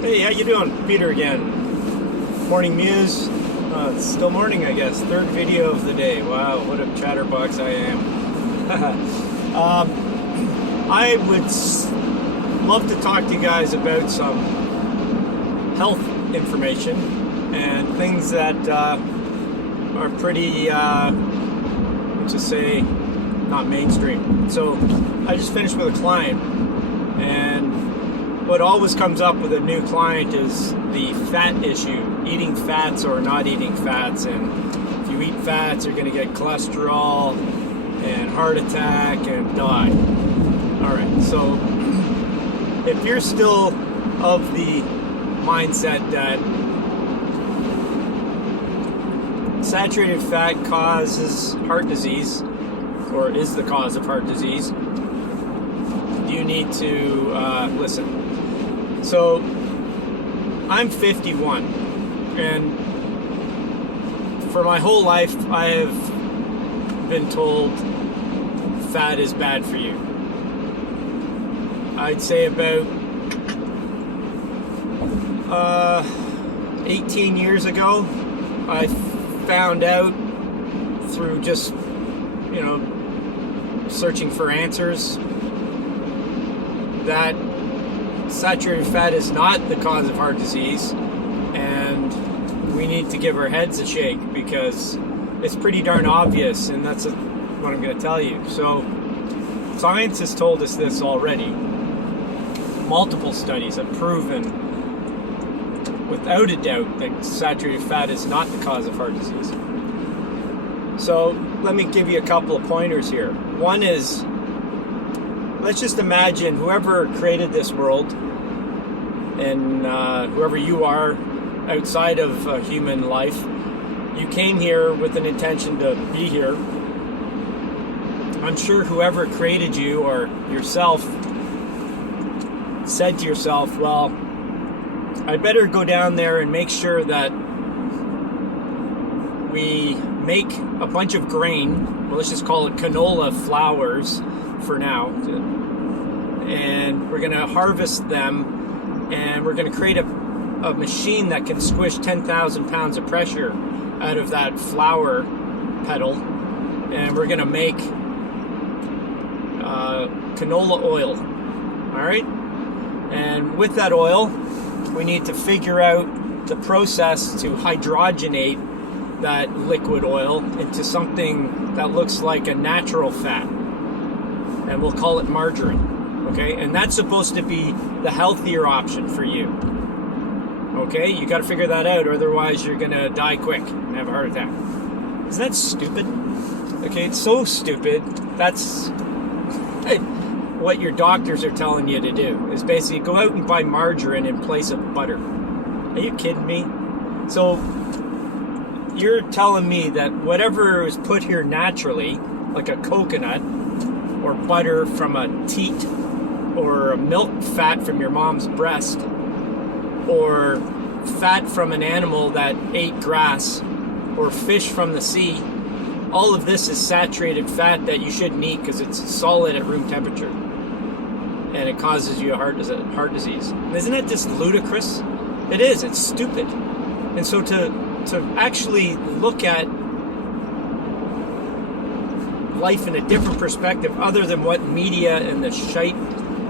Hey, how you doing? Peter again. Morning Muse. It's still morning, I guess. Third video of the day. Wow, what a chatterbox I am. I would love to talk to you guys about some health information and things that are pretty, let's just say, not mainstream. So I just finished with a client, and what always comes up with a new client is the fat issue, eating fats or not eating fats. And if you eat fats, you're going to get cholesterol and heart attack and die. All right, so if you're still of the mindset that saturated fat causes heart disease, or is the cause of heart disease, you need to listen. So, I'm 51, and for my whole life, I have been told fat is bad for you. I'd say about 18 years ago, I found out through just, searching for answers that saturated fat is not the cause of heart disease, and we need to give our heads a shake because it's pretty darn obvious, and that's what I'm going to tell you. So science has told us this already. Multiple studies have proven without a doubt that saturated fat is not the cause of heart disease. So let me give you a couple of pointers here. One is, let's just imagine whoever created this world and whoever you are outside of human life, you came here with an intention to be here. I'm sure whoever created you or yourself said to yourself, well, I better go down there and make sure that we make a bunch of grain, well, let's just call it canola flours for now, and we're going to harvest them, and we're going to create a machine that can squish 10,000 pounds of pressure out of that flour pedal, and we're going to make canola oil. All right? And with that oil, we need to figure out the process to hydrogenate that liquid oil into something that looks like a natural fat, and we'll call it margarine. Okay, and that's supposed to be the healthier option for you. Okay, you got to figure that out, otherwise you're gonna die quick and have a heart attack. Isn't that stupid? Okay, it's so stupid. That's what your doctors are telling you to do, is basically go out and buy margarine in place of butter. Are you kidding me? So you're telling me that whatever is put here naturally, like a coconut or butter from a teat, or a milk fat from your mom's breast, or fat from an animal that ate grass, or fish from the sea, all of this is saturated fat that you shouldn't eat because it's solid at room temperature, and it causes you a heart disease. Isn't that just ludicrous? It is. It's stupid. And so to actually look at life in a different perspective other than what media and the shite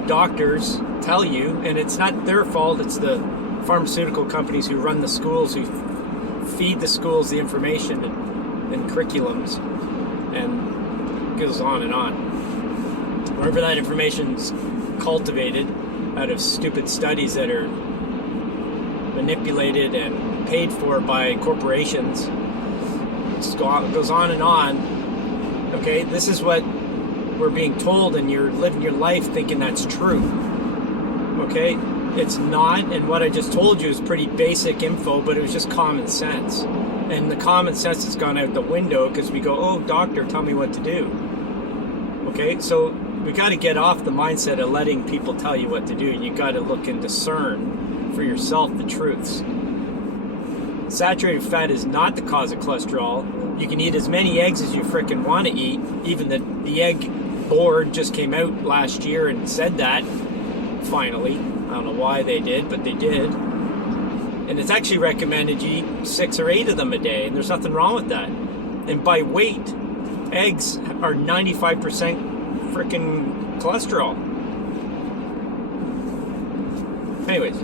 doctors tell you, and it's not their fault, it's the pharmaceutical companies who run the schools, who feed the schools the information and curriculums, and it goes on and on. Wherever that information's cultivated out of stupid studies that are manipulated and paid for by corporations, it goes on and on. Okay, this is what we're being told, and you're living your life thinking that's true. Okay, it's not, and what I just told you is pretty basic info, but it was just common sense. And the common sense has gone out the window because we go, oh, doctor, tell me what to do. Okay, so we got to get off the mindset of letting people tell you what to do. You got to look and discern for yourself the truths. Saturated fat is not the cause of cholesterol. You can eat as many eggs as you frickin' want to eat. Even the egg board just came out last year and said that, finally. don't know why they did, but they did. And it's actually recommended you eat 6 or 8 of them a day, and there's nothing wrong with that. And by weight, eggs are 95% freaking cholesterol. Anyways,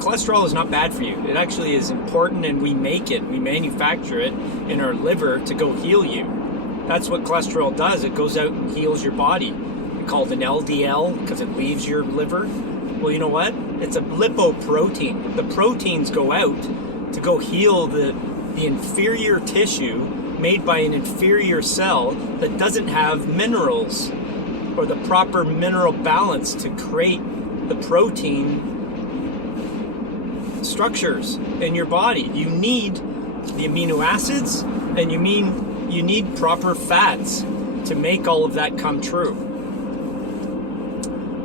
cholesterol is not bad for you. It actually is important, and we manufacture it in our liver to go heal you. That's what cholesterol does. It goes out and heals your body. We call it an LDL because it leaves your liver. Well, you know what? It's a lipoprotein. The proteins go out to go heal the inferior tissue made by an inferior cell that doesn't have minerals or the proper mineral balance to create the protein structures in your body. You need the amino acids, and you need proper fats to make all of that come true.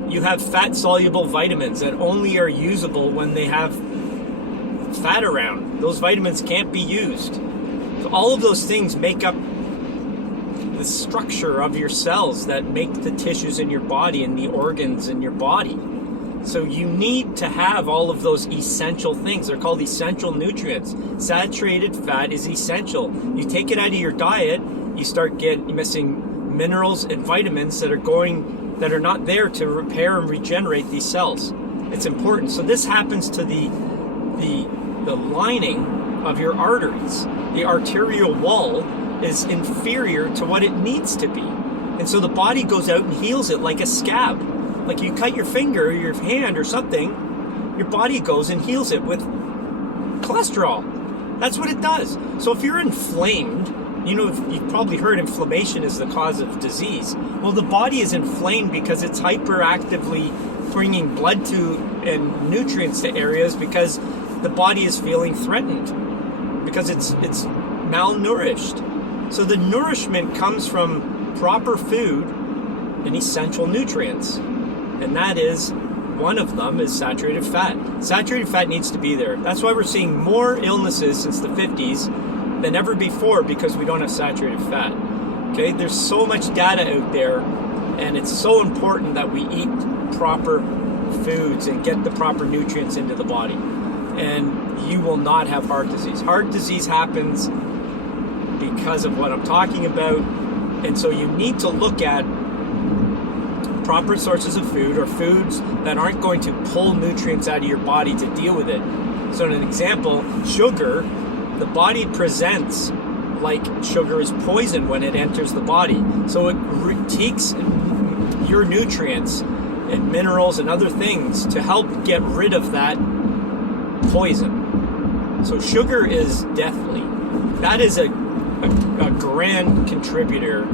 You have fat-soluble vitamins that only are usable when they have fat around. Those vitamins can't be used. So all of those things make up the structure of your cells that make the tissues in your body and the organs in your body. So you need to have all of those essential things. They're called essential nutrients. Saturated fat is essential. You take it out of your diet, you start missing minerals and vitamins that are not there to repair and regenerate these cells. It's important. So this happens to the lining of your arteries. The arterial wall is inferior to what it needs to be. And so the body goes out and heals it like a scab. Like you cut your finger or your hand or something, your body goes and heals it with cholesterol. That's what it does. So if you're inflamed, you've probably heard inflammation is the cause of disease. Well, the body is inflamed because it's hyperactively bringing blood to and nutrients to areas because the body is feeling threatened because it's malnourished. So the nourishment comes from proper food and essential nutrients. And that is, one of them is saturated fat. Saturated fat needs to be there. That's why we're seeing more illnesses since the 50s than ever before, because we don't have saturated fat. Okay, there's so much data out there, and it's so important that we eat proper foods and get the proper nutrients into the body. And you will not have heart disease. Heart disease happens because of what I'm talking about. And so you need to look at proper sources of food, or foods that aren't going to pull nutrients out of your body to deal with it. So an example, sugar, the body presents like sugar is poison when it enters the body. So it takes your nutrients and minerals and other things to help get rid of that poison. So sugar is deathly. That is a grand contributor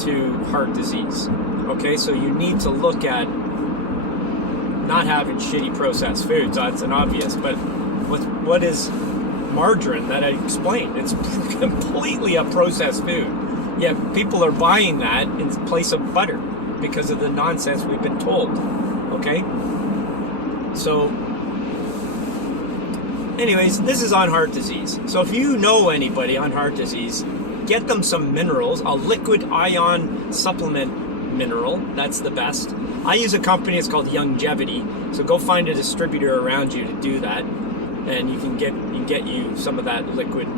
to heart disease. Okay, so you need to look at not having shitty processed foods. That's an obvious, but what is margarine that I explained? It's completely a processed food. Yet people are buying that in place of butter because of the nonsense we've been told. Okay? So, anyways, this is on heart disease. So if you know anybody on heart disease, get them some minerals, a liquid ion supplement mineral. That's the best. I use a company, it's called Youngevity. So go find a distributor around you to do that, and you can get you some of that liquid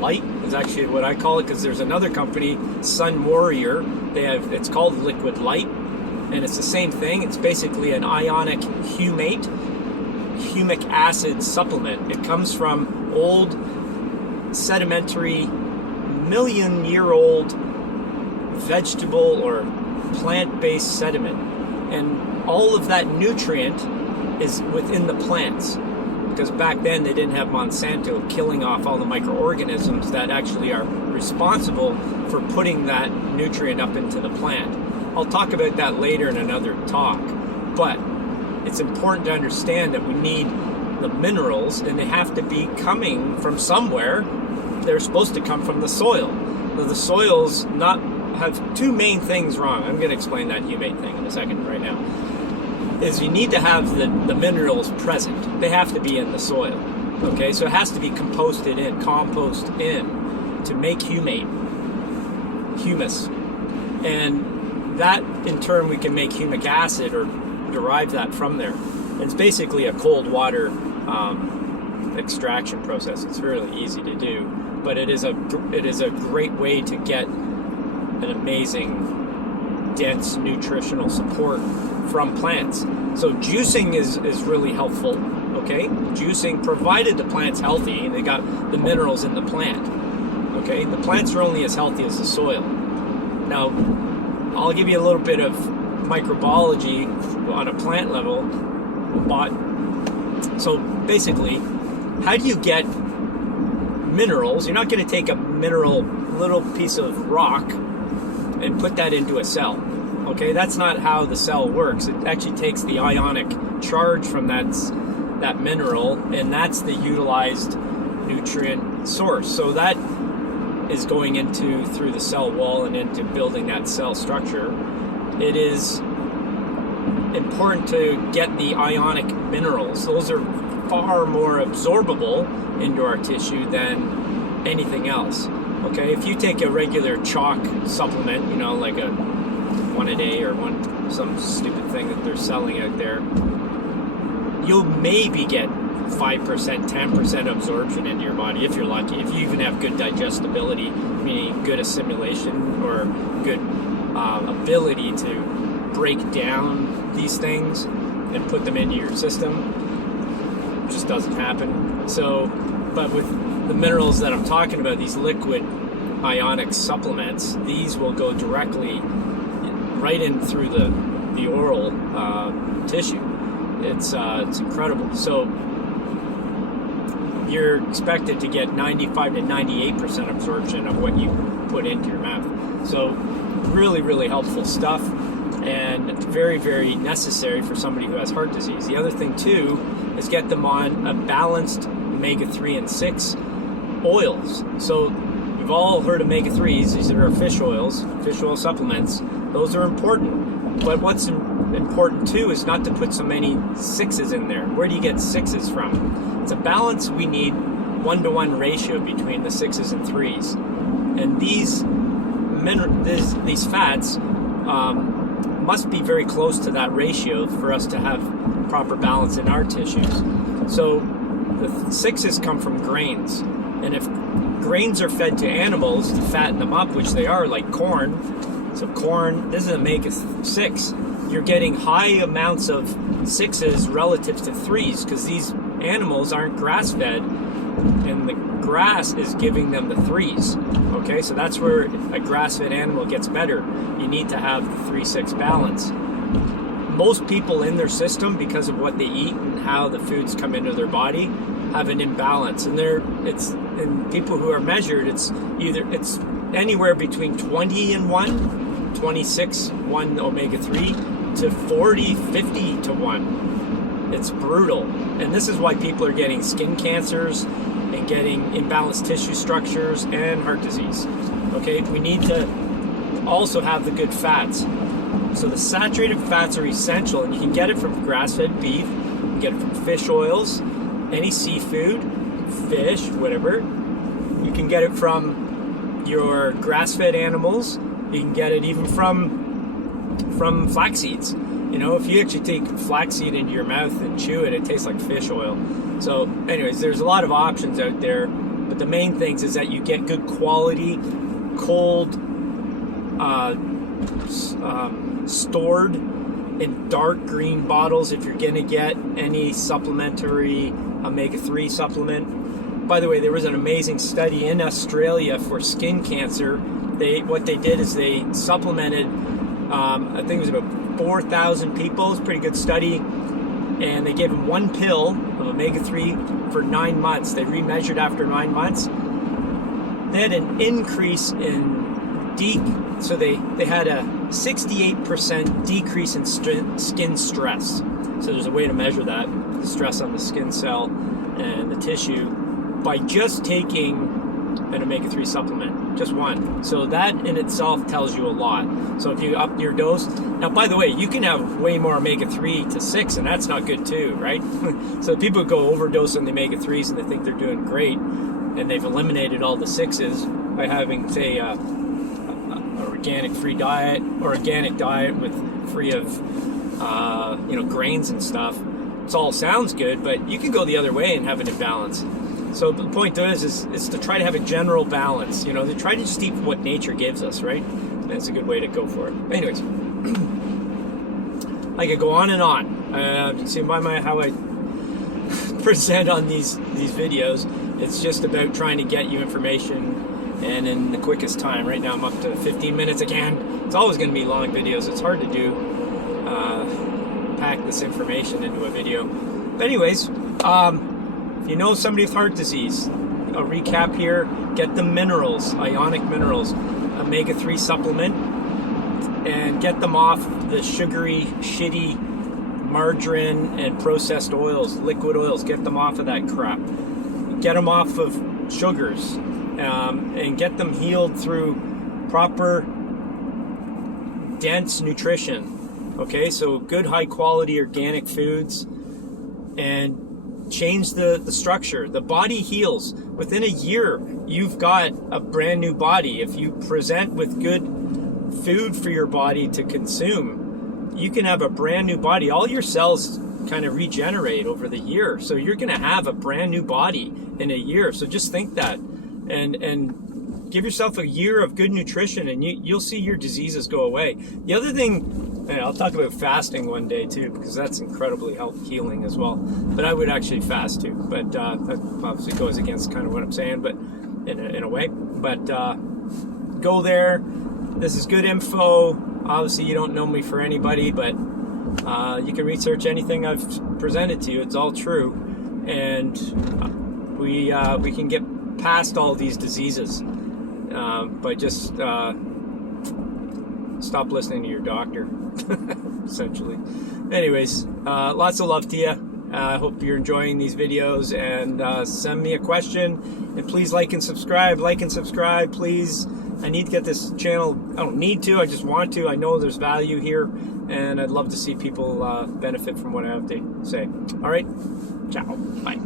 light is actually what I call it, because there's another company, Sun Warrior. It's called Liquid Light, and it's the same thing. It's basically an ionic humic acid supplement. It comes from old sedimentary, million-year-old vegetable or plant-based sediment, and all of that nutrient is within the plants, because back then they didn't have Monsanto killing off all the microorganisms that actually are responsible for putting that nutrient up into the plant. I'll talk about that later in another talk, but it's important to understand that we need the minerals, and they have to be coming from somewhere. They're supposed to come from the soil. The soil's have two main things wrong. I'm going to explain that humate thing in a second right now. Is you need to have the minerals present. They have to be in the soil. Okay, so it has to be compost in to make humus. And that in turn we can make humic acid or derive that from there. It's basically a cold water extraction process. It's really easy to do, but it is a great way to get an amazing dense nutritional support from plants. So juicing is really helpful. Okay, juicing, provided the plant's healthy, they got the minerals in the plant. Okay, the plants are only as healthy as the soil. Now, I'll give you a little bit of microbiology on a plant level. So basically, how do you get minerals? You're not going to take a mineral little piece of rock and put that into a cell. Okay, that's not how the cell works. It actually takes the ionic charge from that mineral, and that's the utilized nutrient source. So that is going through the cell wall and into building that cell structure. It is important to get the ionic minerals. Those are far more absorbable into our tissue than anything else. Okay, if you take a regular chalk supplement, like a 1 a day or some stupid thing that they're selling out there, you'll maybe get 5%, 10% absorption into your body if you're lucky. If you even have good digestibility, meaning good assimilation or good ability to break down these things and put them into your system, it just doesn't happen. So, but with the minerals that I'm talking about, these liquid ionic supplements, these will go directly right in through the oral tissue. It's incredible. So you're expected to get 95 to 98% absorption of what you put into your mouth. So really, really helpful stuff, and very, very necessary for somebody who has heart disease. The other thing too is get them on a balanced omega-3 and 6 oils. So we've all heard of omega-3s. These are our fish oil supplements. Those are important. But what's important too is not to put so many 6s in there. Where do you get 6s from? It's a balance. We need 1-to-1 ratio between the 6s and 3s. And these fats must be very close to that ratio for us to have proper balance in our tissues. So the 6s come from grains. And if grains are fed to animals to fatten them up, which they are, like corn. So corn, this is omega-6. You're getting high amounts of 6s relative to 3s because these animals aren't grass-fed, and the grass is giving them the 3s. Okay, so that's where a grass-fed animal gets better. You need to have the 3-6 balance. Most people in their system, because of what they eat and how the foods come into their body, have an imbalance, and in people who are measured, it's anywhere between 20 and 1, 26 1 omega-3 to 40, 50 to 1. It's brutal, and this is why people are getting skin cancers and getting imbalanced tissue structures and heart disease. Okay, we need to also have the good fats. So the saturated fats are essential, and you can get it from grass-fed beef, you can get it from fish oils, any seafood, fish, whatever. You can get it from your grass-fed animals. You can get it even from flax seeds. If you actually take flaxseed into your mouth and chew it, it tastes like fish oil. So anyways, there's a lot of options out there, but the main things is that you get good quality, cold, stored in dark green bottles if you're going to get any supplementary omega-3 supplement. By the way, there was an amazing study in Australia for skin cancer. What they did is they supplemented, I think it was about 4,000 people. It's a pretty good study. And they gave them one pill of omega-3 for 9 months. They remeasured after 9 months. They had an increase in so they had a 68% decrease in skin stress. So there's a way to measure that, the stress on the skin cell and the tissue, by just taking an omega-3 supplement, just one. So that in itself tells you a lot. So if you up your dose, now by the way, you can have way more omega-3 to 6, and that's not good too, right? So people go overdose on the omega-3s and they think they're doing great, and they've eliminated all the 6s by having, say, organic diet with free of grains and stuff. It all sounds good, but you can go the other way and have an imbalance. So the point is to try to have a general balance. To try to just eat what nature gives us, right? That's a good way to go for it. Anyways, I could go on and on. You see by how I present on these videos, it's just about trying to get you information and in the quickest time. Right now I'm up to 15 minutes again. It's always going to be long videos. It's hard to do, pack this information into a video. But anyways, if you know somebody with heart disease, a recap here, get them minerals, ionic minerals, omega-3 supplement, and get them off the sugary, shitty margarine and processed oils, liquid oils. Get them off of that crap. Get them off of sugars, and get them healed through proper, dense nutrition. Okay, so good, high quality organic foods, and change the structure. The body heals. Within a year, you've got a brand new body. If you present with good food for your body to consume, you can have a brand new body. All your cells kind of regenerate over the year. So you're going to have a brand new body in a year. So just think that, and give yourself a year of good nutrition, and you'll see your diseases go away. The other thing, and I'll talk about fasting one day too, because that's incredibly healing as well. But I would actually fast too. But that obviously goes against kind of what I'm saying, but in a way. But go there. This is good info. Obviously, you don't know me for anybody, but you can research anything I've presented to you. It's all true, and we can get past all these diseases by just stop listening to your doctor, essentially. Anyways, lots of love to you. I hope you're enjoying these videos, and send me a question, and please like and subscribe. Like and subscribe, please. I need to get this channel. I don't need to, I just want to. I know there's value here, and I'd love to see people benefit from what I have to say. All right, ciao, bye.